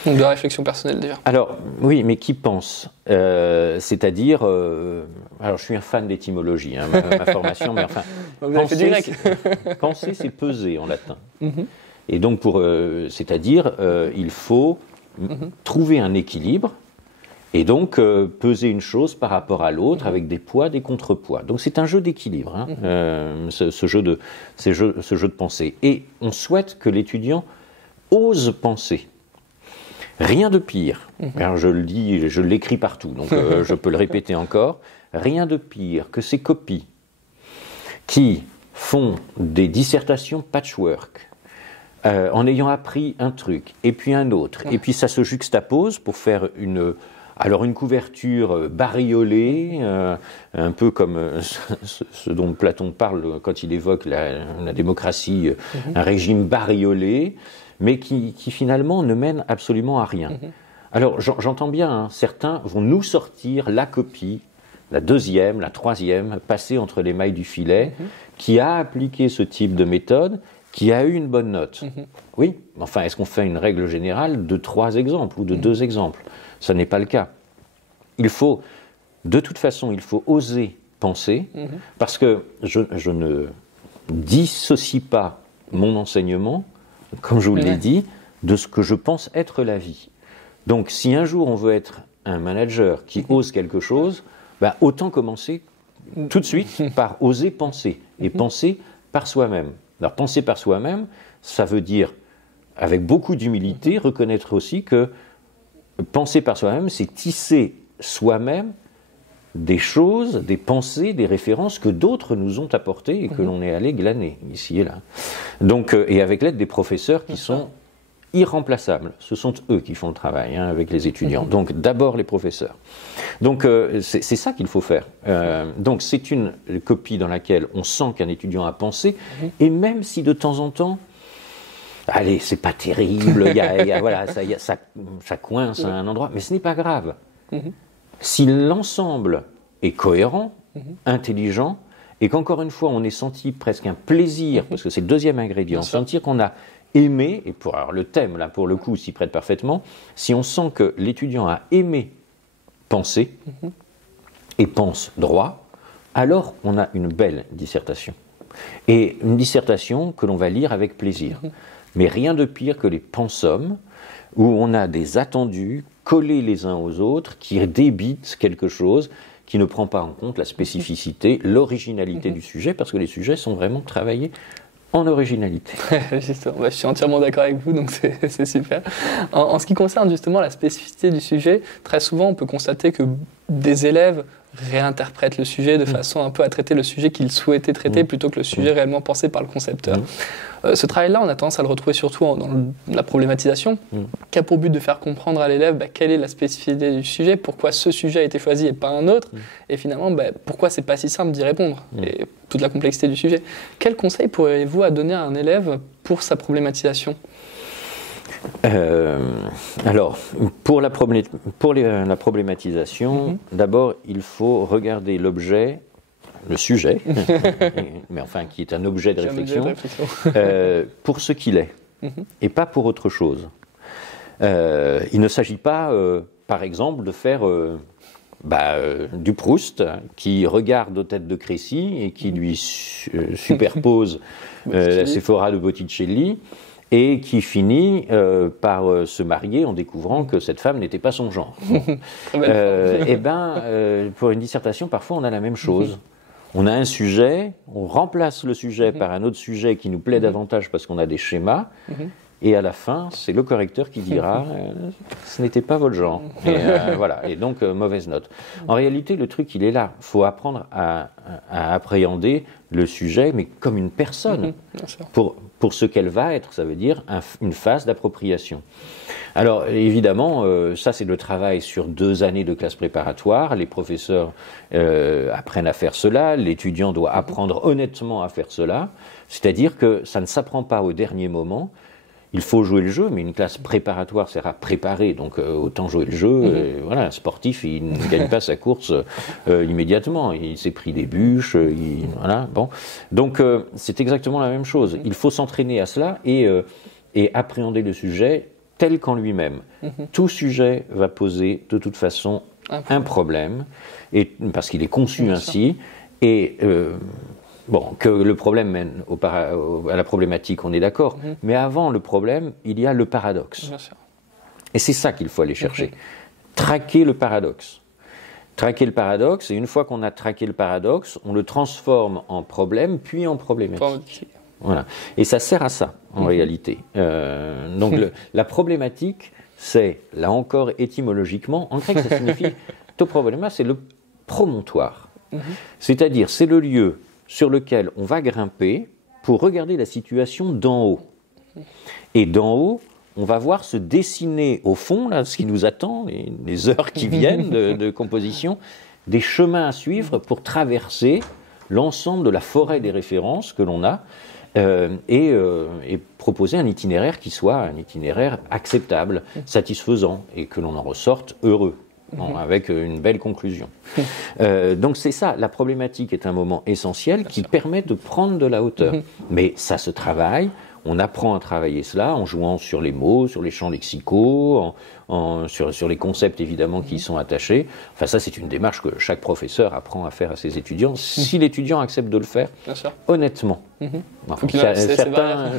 Donc de la réflexion personnelle déjà. Alors oui, mais qui pense, c'est-à-dire, alors je suis un fan d'étymologie, hein, ma formation, mais enfin, penser c'est peser en latin. Et donc c'est-à-dire, il faut trouver un équilibre et donc peser une chose par rapport à l'autre avec des poids, des contrepoids. Donc c'est un jeu d'équilibre, hein, ce jeu de pensée. Et on souhaite que l'étudiant ose penser. Rien de pire, alors je le dis, je l'écris partout, donc je peux le répéter encore, rien de pire que ces copies qui font des dissertations patchwork, en ayant appris un truc, et puis un autre, et puis ça se juxtapose pour faire une couverture bariolée, un peu comme ce dont Platon parle quand il évoque la démocratie, un régime bariolé, mais qui finalement ne mène absolument à rien. Alors j'entends bien, hein, certains vont nous sortir la copie, la deuxième, la troisième, passée entre les mailles du filet, qui a appliqué ce type de méthode, qui a eu une bonne note. Oui, enfin, est-ce qu'on fait une règle générale de 3 exemples ou de 2 exemples? Ce n'est pas le cas. De toute façon, il faut oser penser, parce que je ne dissocie pas mon enseignement, comme je vous l'ai dit, de ce que je pense être la vie. Donc, si un jour on veut être un manager qui ose quelque chose, autant commencer tout de suite par oser penser, et penser par soi-même. Alors, penser par soi-même, ça veut dire avec beaucoup d'humilité, reconnaître aussi que penser par soi-même, c'est tisser soi-même des choses, des pensées, des références que d'autres nous ont apportées et que l'on est allé glaner ici et là. Donc, et avec l'aide des professeurs qui sont irremplaçables. Ce sont eux qui font le travail avec les étudiants. Donc d'abord les professeurs. Donc c'est ça qu'il faut faire. Donc c'est une copie dans laquelle on sent qu'un étudiant a pensé, et même si de temps en temps, allez, c'est pas terrible, voilà, ça coince à un endroit, mais ce n'est pas grave. Si l'ensemble est cohérent, intelligent, et qu'encore une fois on ait senti presque un plaisir, parce que c'est le deuxième ingrédient, sentir qu'on a aimé, et alors le thème là pour le coup s'y prête parfaitement, si on sent que l'étudiant a aimé penser et pense droit, alors on a une belle dissertation. Et une dissertation que l'on va lire avec plaisir. Mais rien de pire que les pensums, où on a des attendus collés les uns aux autres, qui débitent quelque chose, qui ne prend pas en compte la spécificité, l'originalité du sujet, parce que les sujets sont vraiment travaillés en originalité. Justement, je suis entièrement d'accord avec vous, donc c'est super. En ce qui concerne justement la spécificité du sujet, très souvent on peut constater que des élèves réinterprètent le sujet de façon un peu à traiter le sujet qu'ils souhaitaient traiter plutôt que le sujet réellement pensé par le concepteur. Ce travail-là, on a tendance à le retrouver surtout dans la problématisation, qui a pour but de faire comprendre à l'élève quelle est la spécificité du sujet, pourquoi ce sujet a été choisi et pas un autre, et finalement pourquoi c'est pas si simple d'y répondre, et toute la complexité du sujet. Quel conseil pourriez-vous donner à un élève pour sa problématisation ? Alors, pour la problématisation, d'abord, il faut regarder l'objet, le sujet, mais enfin, qui est un objet de réflexion, pour ce qu'il est, et pas pour autre chose. Il ne s'agit pas, par exemple, de faire du Proust, qui regarde aux têtes de Crécy et qui lui superpose la Séphora de Botticelli, et qui finit par se marier en découvrant que cette femme n'était pas son genre. Pour une dissertation, parfois on a la même chose. On a un sujet, on remplace le sujet par un autre sujet qui nous plaît davantage parce qu'on a des schémas, et à la fin, c'est le correcteur qui dira ce n'était pas votre genre. Et, voilà, et donc mauvaise note. En réalité, le truc, il est là. Il faut apprendre à appréhender le sujet, mais comme une personne, pour ce qu'elle va être, ça veut dire une phase d'appropriation. Alors évidemment, ça c'est le travail sur 2 années de classe préparatoire, les professeurs apprennent à faire cela, l'étudiant doit apprendre honnêtement à faire cela, c'est-à-dire que ça ne s'apprend pas au dernier moment. Il faut jouer le jeu, mais une classe préparatoire sert à préparer, donc autant jouer le jeu. Voilà, un sportif, il ne gagne pas sa course immédiatement. Il s'est pris des bûches, voilà. Bon, donc c'est exactement la même chose. Il faut s'entraîner à cela et appréhender le sujet tel qu'en lui-même. Tout sujet va poser de toute façon un problème, et parce qu'il est conçu ainsi. Et que le problème mène à la problématique, on est d'accord, mais avant le problème, il y a le paradoxe. Et c'est ça qu'il faut aller chercher. Traquer le paradoxe. Traquer le paradoxe, et une fois qu'on a traqué le paradoxe, on le transforme en problème, puis en problématique. Voilà. Et ça sert à ça, en réalité. Donc la problématique, c'est, là encore, étymologiquement, en grec, ça signifie, to problema, c'est le promontoire. C'est-à-dire, c'est le lieu sur lequel on va grimper pour regarder la situation d'en haut. Et d'en haut, on va voir se dessiner au fond, là, ce qui nous attend, les heures qui viennent de composition, des chemins à suivre pour traverser l'ensemble de la forêt des références que l'on a et proposer un itinéraire qui soit un itinéraire acceptable, satisfaisant, et que l'on en ressorte heureux. Avec une belle conclusion. Donc c'est ça, la problématique est un moment essentiel qui permet de prendre de la hauteur. Mais ça se travaille, on apprend à travailler cela en jouant sur les mots, sur les champs lexicaux, sur les concepts évidemment qui y sont attachés. Enfin ça c'est une démarche que chaque professeur apprend à faire à ses étudiants, si l'étudiant accepte de le faire, honnêtement. Enfin,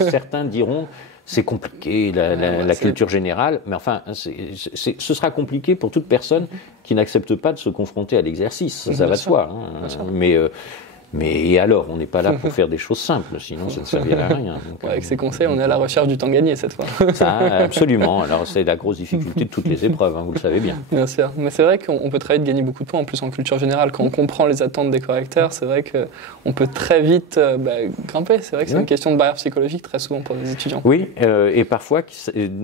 certains diront c'est compliqué, la culture générale, mais enfin, ce sera compliqué pour toute personne qui n'accepte pas de se confronter à l'exercice, ça va de soi. Mais Mais et alors, on n'est pas là pour faire des choses simples, sinon ça ne servirait à rien. Donc, avec ces conseils, on est à la recherche du temps gagné cette fois. Ça, absolument. Alors c'est la grosse difficulté de toutes les épreuves, vous le savez bien. Bien sûr, mais c'est vrai qu'on peut très vite gagner beaucoup de points, en plus en culture générale. Quand on comprend les attentes des correcteurs, c'est vrai qu'on peut très vite grimper. C'est vrai que c'est une question de barrière psychologique très souvent pour les étudiants. Oui, et parfois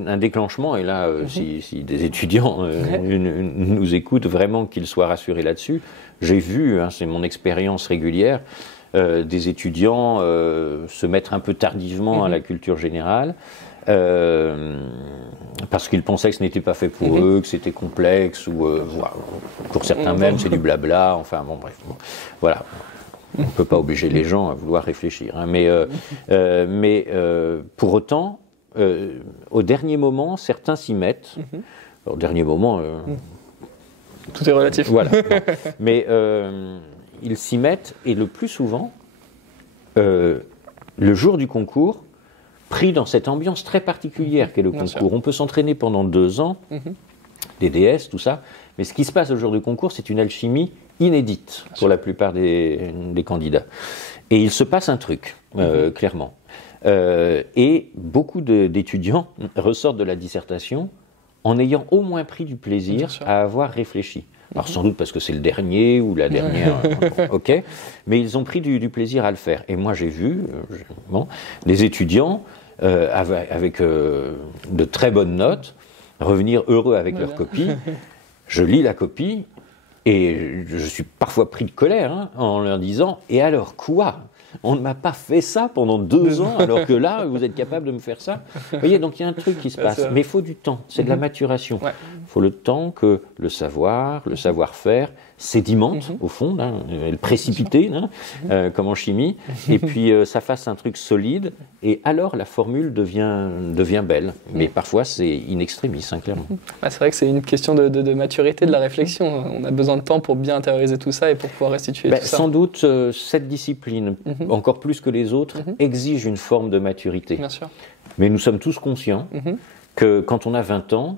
un déclenchement, et là, si des étudiants nous écoutent, vraiment qu'ils soient rassurés là-dessus. J'ai vu, c'est mon expérience régulière, des étudiants se mettre un peu tardivement à la culture générale, parce qu'ils pensaient que ce n'était pas fait pour eux, que c'était complexe, ou pour certains même c'est du blabla, enfin bon bref, voilà. On ne peut pas obliger les gens à vouloir réfléchir, hein, mais pour autant, au dernier moment, certains s'y mettent. Au dernier moment... tout est relatif. Voilà. Bon. Mais ils s'y mettent, et le plus souvent, le jour du concours, pris dans cette ambiance très particulière qu'est le concours. On peut s'entraîner pendant 2 ans, les DS, tout ça, mais ce qui se passe le jour du concours, c'est une alchimie inédite pour la plupart des candidats. Et il se passe un truc, clairement. Et beaucoup d'étudiants ressortent de la dissertation en ayant au moins pris du plaisir à avoir réfléchi. Alors sans doute parce que c'est le dernier ou la dernière, ok, mais ils ont pris du plaisir à le faire. Et moi j'ai vu des étudiants avec de très bonnes notes revenir heureux avec leur copie. Je lis la copie et je suis parfois pris de colère en leur disant « Et alors quoi ? On ne m'a pas fait ça pendant 2 ans, alors que là, vous êtes capable de me faire ça. » Vous voyez, donc il y a un truc qui se passe. Mais il faut du temps, c'est de la maturation. Il faut le temps que le savoir, le savoir-faire sédimente, au fond, le précipité, comme en chimie, et puis ça fasse un truc solide, et alors la formule devient belle. Mais parfois, c'est in extremis, clairement. C'est vrai que c'est une question de maturité, de la réflexion. On a besoin de temps pour bien intérioriser tout ça et pour pouvoir restituer tout ça. Sans doute, cette discipline, encore plus que les autres, exige une forme de maturité. Bien sûr. Mais nous sommes tous conscients que quand on a 20 ans,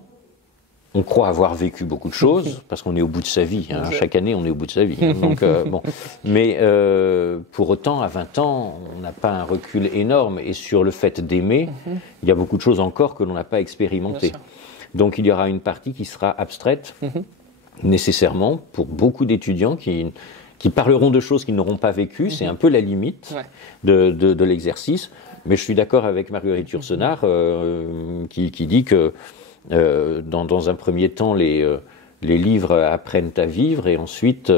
on croit avoir vécu beaucoup de choses, parce qu'on est au bout de sa vie. Chaque année, on est au bout de sa vie. Donc, bon. Mais pour autant, à 20 ans, on n'a pas un recul énorme. Et sur le fait d'aimer, il y a beaucoup de choses encore que l'on n'a pas expérimentées. Donc, il y aura une partie qui sera abstraite, nécessairement, pour beaucoup d'étudiants qui parleront de choses qu'ils n'auront pas vécues. C'est un peu la limite de l'exercice. Mais je suis d'accord avec Marguerite Yourcenar qui dit que dans un premier temps, les livres apprennent à vivre, et ensuite,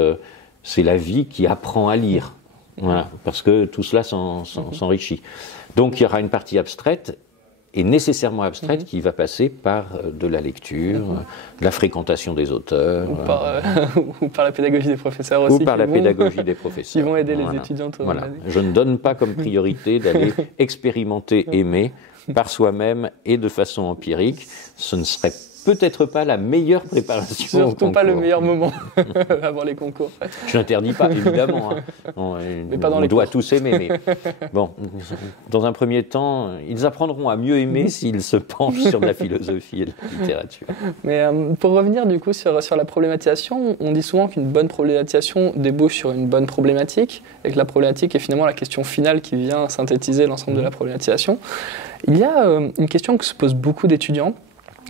c'est la vie qui apprend à lire. Voilà, parce que tout cela s'enrichit. Donc, il y aura une partie abstraite, et nécessairement abstraite, qui va passer par de la lecture, de la fréquentation des auteurs. Ou par la pédagogie des professeurs aussi. Ou par la pédagogie des professeurs. Qui vont aider les étudiants tout au long de l'année. Je ne donne pas comme priorité d'aller expérimenter, aimer, par soi-même et de façon empirique. Ce ne serait peut-être pas la meilleure préparation. Surtout pas le meilleur moment avant les concours. Je n'interdis pas, évidemment. Mais pas dans les doit cours. tous aimer, mais bon, dans un premier temps, ils apprendront à mieux aimer s'ils se penchent sur de la philosophie et de la littérature. Mais pour revenir du coup sur la problématisation, on dit souvent qu'une bonne problématisation débouche sur une bonne problématique, et que la problématique est finalement la question finale qui vient synthétiser l'ensemble de la problématisation. Il y a une question que se posent beaucoup d'étudiants.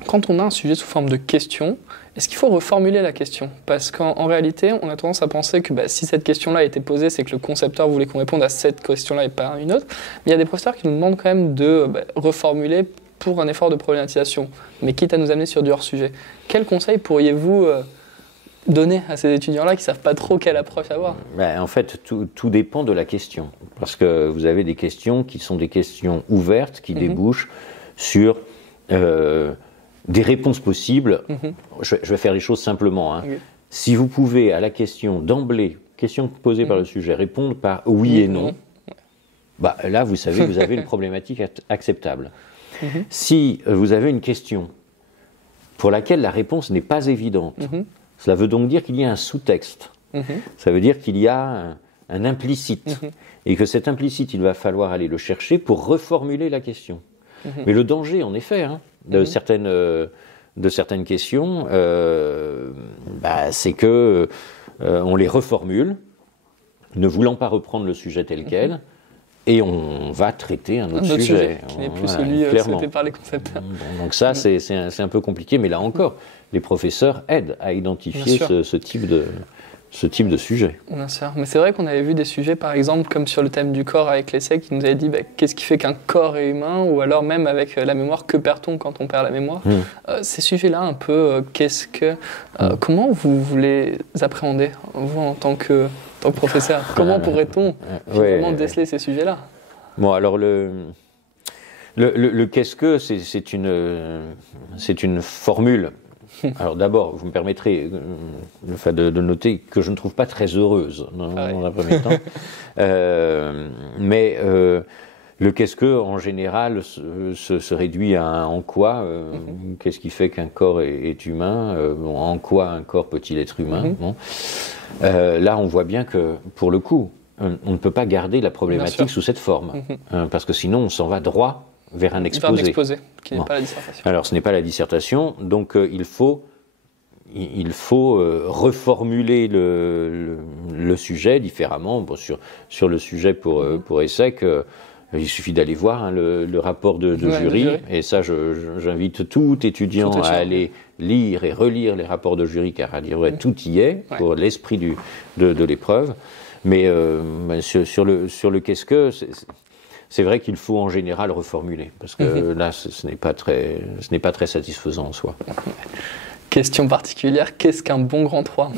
Quand on a un sujet sous forme de question, est-ce qu'il faut reformuler la question ? Parce qu'en réalité, on a tendance à penser que si cette question-là a été posée, c'est que le concepteur voulait qu'on réponde à cette question-là et pas à une autre. Mais il y a des professeurs qui nous demandent quand même de reformuler pour un effort de problématisation, mais quitte à nous amener sur du hors-sujet. Quel conseil pourriez-vous donner à ces étudiants-là qui ne savent pas trop quelle approche avoir ? En fait, tout dépend de la question. Parce que vous avez des questions qui sont des questions ouvertes, qui débouchent sur des réponses possibles. Je vais faire les choses simplement. Si vous pouvez, à la question d'emblée, question posée par le sujet, répondre par oui et non, là, vous savez, vous avez une problématique acceptable. Si vous avez une question pour laquelle la réponse n'est pas évidente, cela veut donc dire qu'il y a un sous-texte. Ça veut dire qu'il y a un implicite. Et que cet implicite, il va falloir aller le chercher pour reformuler la question. Mais le danger, en effet, de certaines questions, c'est que on les reformule ne voulant pas reprendre le sujet tel quel, et on va traiter un autre sujet. Qui n'est plus celui souhaité par les concepteurs. Donc ça, c'est un peu compliqué, mais là encore, les professeurs aident à identifier ce type de sujet. Bien sûr, mais c'est vrai qu'on avait vu des sujets, par exemple, comme sur le thème du corps avec l'essai, qui nous avait dit qu'est-ce qui fait qu'un corps est humain, ou alors même avec la mémoire, que perd-on quand on perd la mémoire. Ces sujets-là, un peu, comment vous les appréhendez, vous, en tant que professeur? Comment pourrait-on finalement déceler ces sujets-là? Bon, alors le qu'est-ce que, c'est une formule. Alors d'abord, vous me permettrez de noter que je ne trouve pas très heureuse dans un premier temps. Mais le qu'est-ce que, en général, se réduit à un en quoi. Qu'est-ce qui fait qu'un corps est humain? En quoi un corps peut-il être humain? Là, on voit bien que, pour le coup, on ne peut pas garder la problématique sous cette forme. Parce que sinon, on s'en va droit vers un exposé. Vers un exposé, qui n'est pas la dissertation. Alors, ce n'est pas la dissertation, donc il faut reformuler le sujet différemment. Bon, sur le sujet pour ESSEC, il suffit d'aller voir le rapport de jury, et ça, j'invite tout étudiant à aller lire et relire les rapports de jury, car tout y est, pour l'esprit de l'épreuve. Mais sur le qu'est-ce que... C'est vrai qu'il faut en général reformuler, parce que là, ce n'est pas très satisfaisant en soi. Question particulière, qu'est-ce qu'un bon grand 3?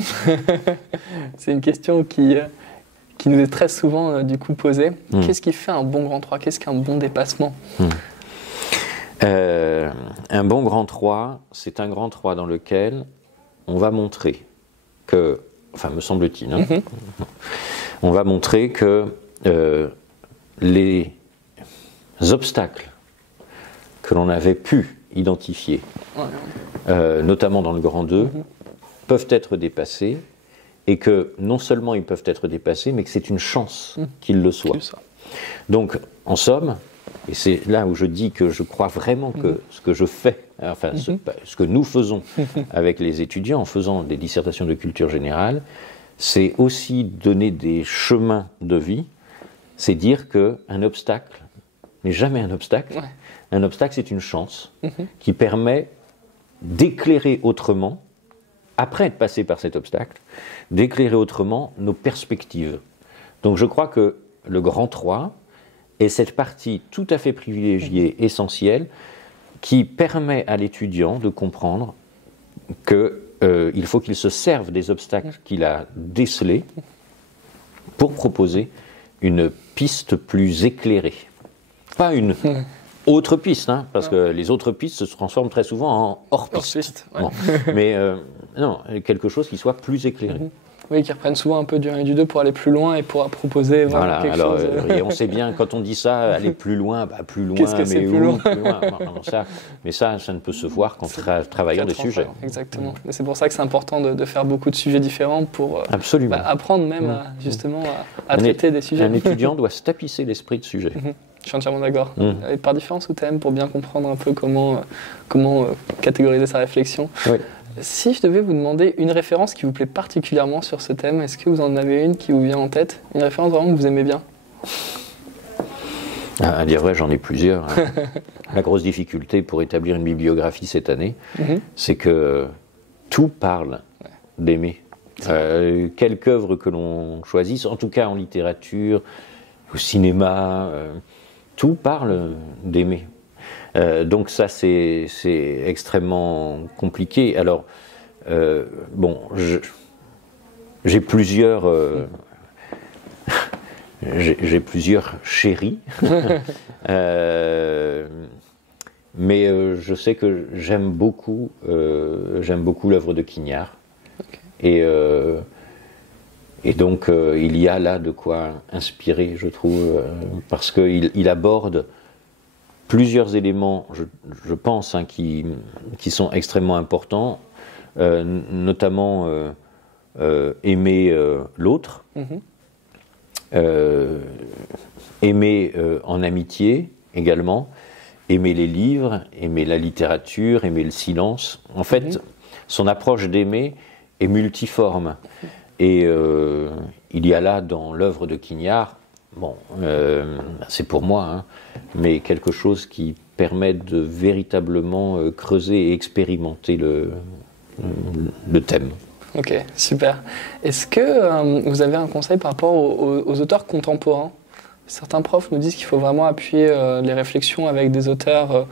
C'est une question qui nous est très souvent du coup posée. Qu'est-ce qui fait un bon grand 3? Qu'est-ce qu'un bon dépassement? Un bon grand 3, c'est un grand 3 dans lequel on va montrer que, enfin me semble-t-il, on va montrer que les obstacles que l'on avait pu identifier, notamment dans le grand 2, peuvent être dépassés, et que non seulement ils peuvent être dépassés, mais que c'est une chance qu'ils le soient. Donc, en somme, et c'est là où je dis que je crois vraiment que ce que je fais, enfin ce que nous faisons avec les étudiants en faisant des dissertations de culture générale, c'est aussi donner des chemins de vie, c'est dire qu'un obstacle n'est jamais un obstacle. Un obstacle, c'est une chance qui permet d'éclairer autrement, après être passé par cet obstacle, d'éclairer autrement nos perspectives. Donc je crois que le grand 3 est cette partie tout à fait privilégiée, essentielle, qui permet à l'étudiant de comprendre qu'il faut qu'il se serve des obstacles qu'il a décelés pour proposer une piste plus éclairée. Pas une autre piste, parce que les autres pistes se transforment très souvent en hors-piste. Bon. Mais non, quelque chose qui soit plus éclairé. Oui, qui reprennent souvent un peu du 1 et du 2 pour aller plus loin et pour proposer quelque chose. Et on sait bien, quand on dit ça, aller plus loin, plus loin, qu'est-ce que c'est plus loin, mais ça ne peut se voir qu'en travaillant des sujets. Exactement. Mais c'est pour ça que c'est important de faire beaucoup de sujets différents pour apprendre même justement à traiter des sujets. Un étudiant doit se tapisser l'esprit de sujet. Je suis entièrement d'accord. Et par différents sous-thèmes pour bien comprendre un peu comment catégoriser sa réflexion. Oui. Si je devais vous demander une référence qui vous plaît particulièrement sur ce thème, est-ce que vous en avez une qui vous vient en tête? Une référence vraiment que vous aimez bien? À dire vrai, j'en ai plusieurs. La grosse difficulté pour établir une bibliographie cette année, c'est que tout parle d'aimer. Quelque œuvre que l'on choisisse, en tout cas en littérature, au cinéma, tout parle d'aimer. Donc ça, c'est extrêmement compliqué. Alors, j'ai plusieurs chéris, mais je sais que j'aime beaucoup l'œuvre de Quignard. Et donc, il y a là de quoi inspirer, je trouve, parce qu'il aborde plusieurs éléments, je pense, qui sont extrêmement importants, notamment aimer l'autre, aimer en amitié également, aimer les livres, aimer la littérature, aimer le silence. En fait, son approche d'aimer est multiforme. Et il y a là dans l'œuvre de Quignard, bon, c'est pour moi, hein, mais quelque chose qui permet de véritablement creuser et expérimenter le thème. Ok, super. Est-ce que vous avez un conseil par rapport aux auteurs contemporains ? Certains profs nous disent qu'il faut vraiment appuyer les réflexions avec des auteurs,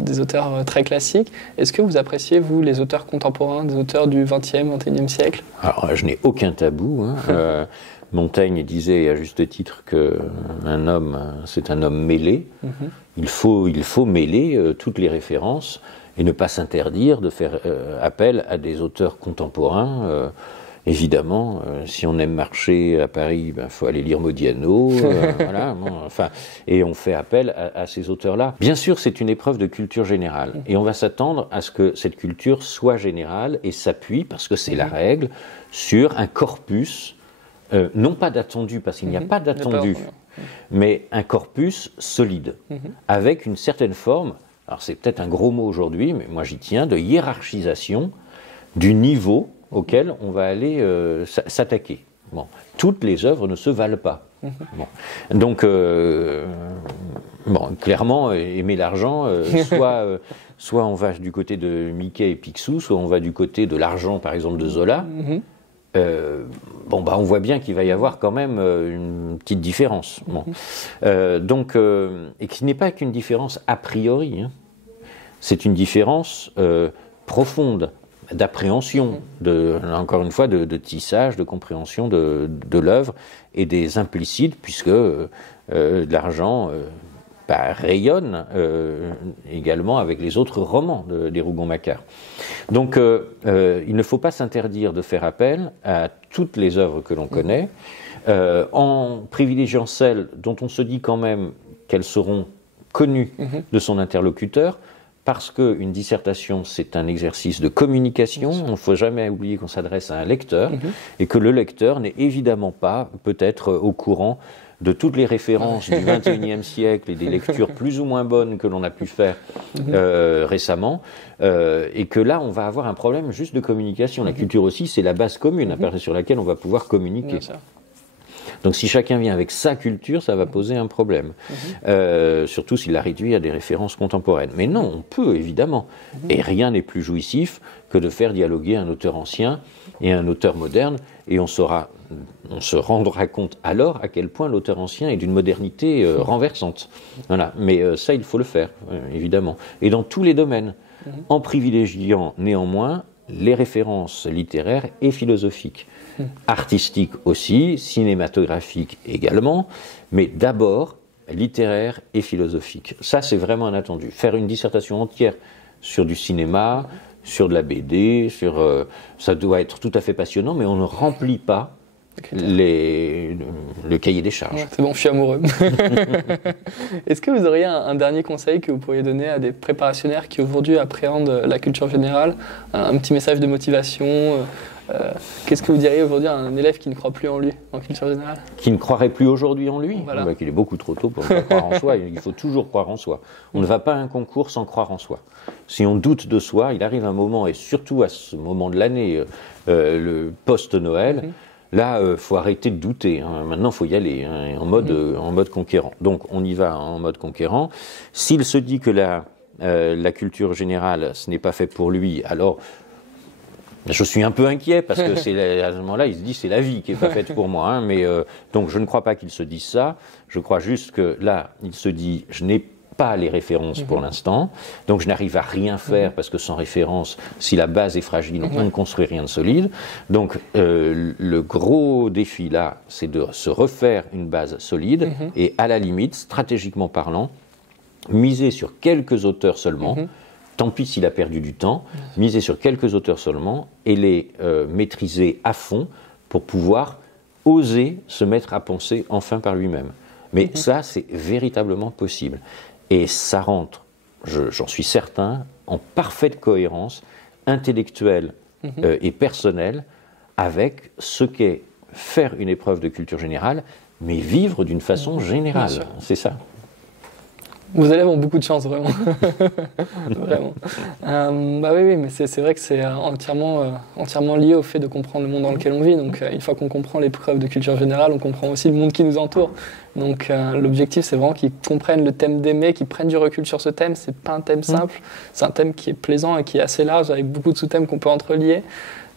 des auteurs très classiques. Est-ce que vous appréciez, vous, les auteurs contemporains, des auteurs du XXe, XXIe siècle ? Alors, je n'ai aucun tabou. Hein. Montaigne disait à juste titre qu'un homme, c'est un homme mêlé. Il faut mêler toutes les références et ne pas s'interdire de faire appel à des auteurs contemporains. Évidemment, si on aime marcher à Paris, faut aller lire Modiano, voilà. Bon, enfin, et on fait appel à ces auteurs-là. Bien sûr, c'est une épreuve de culture générale, et on va s'attendre à ce que cette culture soit générale et s'appuie, parce que c'est la règle, sur un corpus, non pas d'attendu, parce qu'il n'y a pas d'attendu, mais un corpus solide, avec une certaine forme. Alors c'est peut-être un gros mot aujourd'hui, mais moi j'y tiens, de hiérarchisation du niveau auquel on va aller s'attaquer. Bon. Toutes les œuvres ne se valent pas. Bon. Donc, clairement, aimer l'argent, soit on va du côté de Mickey et Picsou, soit on va du côté de l'argent, par exemple, de Zola. On voit bien qu'il va y avoir quand même une petite différence. Bon. Et qui n'est pas qu'une différence a priori. Hein. C'est une différence profonde, d'appréhension, encore une fois, de tissage, de compréhension de l'œuvre et des implicites, puisque l'argent rayonne également avec les autres romans des Rougon-Macquart. Donc, il ne faut pas s'interdire de faire appel à toutes les œuvres que l'on connaît, en privilégiant celles dont on se dit quand même qu'elles seront connues de son interlocuteur, parce qu'une dissertation, c'est un exercice de communication. Il ne faut jamais oublier qu'on s'adresse à un lecteur et que le lecteur n'est évidemment pas peut-être au courant de toutes les références du XXIe siècle et des lectures plus ou moins bonnes que l'on a pu faire récemment, et que là, on va avoir un problème juste de communication. La culture aussi, c'est la base commune à partir sur laquelle on va pouvoir communiquer. Donc si chacun vient avec sa culture, ça va poser un problème. Surtout s'il la réduit à des références contemporaines. Mais non, on peut évidemment. Et rien n'est plus jouissif que de faire dialoguer un auteur ancien et un auteur moderne. Et on se rendra compte alors à quel point l'auteur ancien est d'une modernité renversante. Voilà. Mais ça, il faut le faire, évidemment. Et dans tous les domaines, en privilégiant néanmoins les références littéraires et philosophiques. Artistique aussi, cinématographique également, mais d'abord littéraire et philosophique. Ça, c'est vraiment un attendu. Faire une dissertation entière sur du cinéma, sur de la BD, ça doit être tout à fait passionnant, mais on ne remplit pas le cahier des charges. C'est bon, je suis amoureux. Est-ce que vous auriez un dernier conseil que vous pourriez donner à des préparationnaires qui aujourd'hui appréhendent la culture générale, un petit message de motivation? Qu'est-ce que vous diriez aujourd'hui à un élève qui ne croit plus en lui, en culture générale ? Qui ne croirait plus aujourd'hui en lui ? Voilà. Qu'il est beaucoup trop tôt pour ne pas croire en soi. Il faut toujours croire en soi. On ne va pas à un concours sans croire en soi. Si on doute de soi, il arrive un moment, et surtout à ce moment de l'année, le post-Noël, là, faut arrêter de douter. Hein. Maintenant, faut y aller en mode conquérant. Donc, on y va en mode conquérant. S'il se dit que la culture générale, ce n'est pas fait pour lui, alors je suis un peu inquiet parce que à ce moment-là, il se dit c'est la vie qui est pas faite pour moi. Hein, mais donc, je ne crois pas qu'il se dise ça. Je crois juste que là, il se dit je n'ai pas les références pour l'instant, donc je n'arrive à rien faire parce que sans référence, si la base est fragile, on ne construit rien de solide. Donc le gros défi là, c'est de se refaire une base solide et à la limite, stratégiquement parlant, miser sur quelques auteurs seulement. Tant pis s'il a perdu du temps, miser sur quelques auteurs seulement et les maîtriser à fond pour pouvoir oser se mettre à penser enfin par lui-même. Mais ça, c'est véritablement possible. Et ça rentre, j'en suis certain, en parfaite cohérence intellectuelle et personnelle avec ce qu'est faire une épreuve de culture générale, mais vivre d'une façon générale. C'est ça. Vos élèves ont beaucoup de chance, vraiment. Vraiment. Oui, mais c'est vrai que c'est entièrement lié au fait de comprendre le monde dans lequel on vit. Donc, une fois qu'on comprend les preuves de culture générale, on comprend aussi le monde qui nous entoure. Donc, l'objectif, c'est vraiment qu'ils comprennent le thème d'aimer, qu'ils prennent du recul sur ce thème. C'est pas un thème simple, c'est un thème qui est plaisant et qui est assez large, avec beaucoup de sous-thèmes qu'on peut entrelier.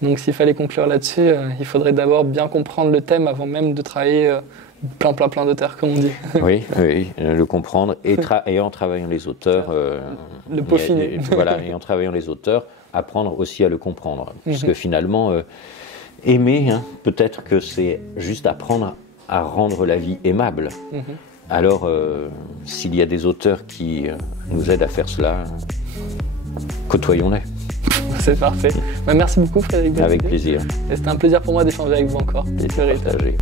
Donc, s'il fallait conclure là-dessus, il faudrait d'abord bien comprendre le thème avant même de travailler plein d'auteurs, comme on dit. Oui, le comprendre et en travaillant les auteurs. Le peaufiner. Voilà, et en travaillant les auteurs, apprendre aussi à le comprendre. Puisque finalement, aimer, peut-être que c'est juste apprendre à rendre la vie aimable. Alors, s'il y a des auteurs qui nous aident à faire cela, côtoyons-les. C'est parfait. Merci beaucoup, Frédéric. Avec plaisir. C'était un plaisir pour moi d'échanger avec vous encore. Plaisir partagé.